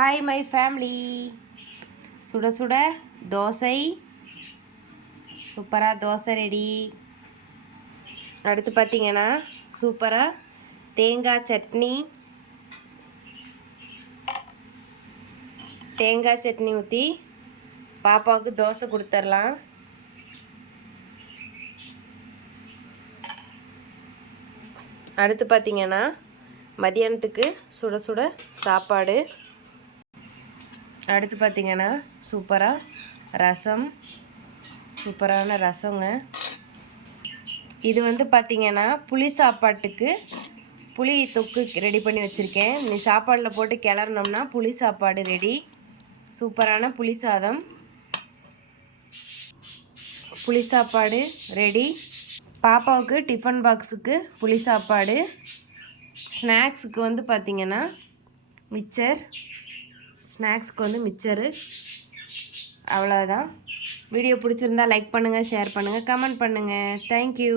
Hi my family சுட சுட தோசை. சூப்பராக தோசை ரெடி அடுத்து பார்த்தீங்கன்னா சூப்பராக தேங்காய் சட்னி. தேங்காய் சட்னி ஊற்றி பாப்பாவுக்கு தோசை கொடுத்துர்லாம். அடுத்து பார்த்தீங்கன்னா மதியானத்துக்கு சுட சுட சாப்பாடு. அடுத்து பார்த்திங்கன்னா சூப்பராக ரசம் சூப்பரான ரசங்க. இது வந்து பார்த்திங்கன்னா புளி சாப்பாட்டுக்கு புளி தொக்கு ரெடி பண்ணி வச்சுருக்கேன். நீ சாப்பாடில் போட்டு கிளறினோம்னா புளி சாப்பாடு ரெடி. சூப்பரான புளி சாதம். புளி சாப்பாடு ரெடி. பாப்பாவுக்கு டிஃபன் பாக்ஸுக்கு புளி சாப்பாடு. ஸ்நாக்ஸுக்கு வந்து பார்த்திங்கன்னா மிச்சர் ஸ்நாக்ஸ்க்கு வந்து மிச்சரு. அவ்வளோதான் வீடியோ பிடிச்சிருந்தா லைக் பண்ணுங்கள் ஷேர் பண்ணுங்கள் கமெண்ட் பண்ணுங்கள் தேங்க்யூ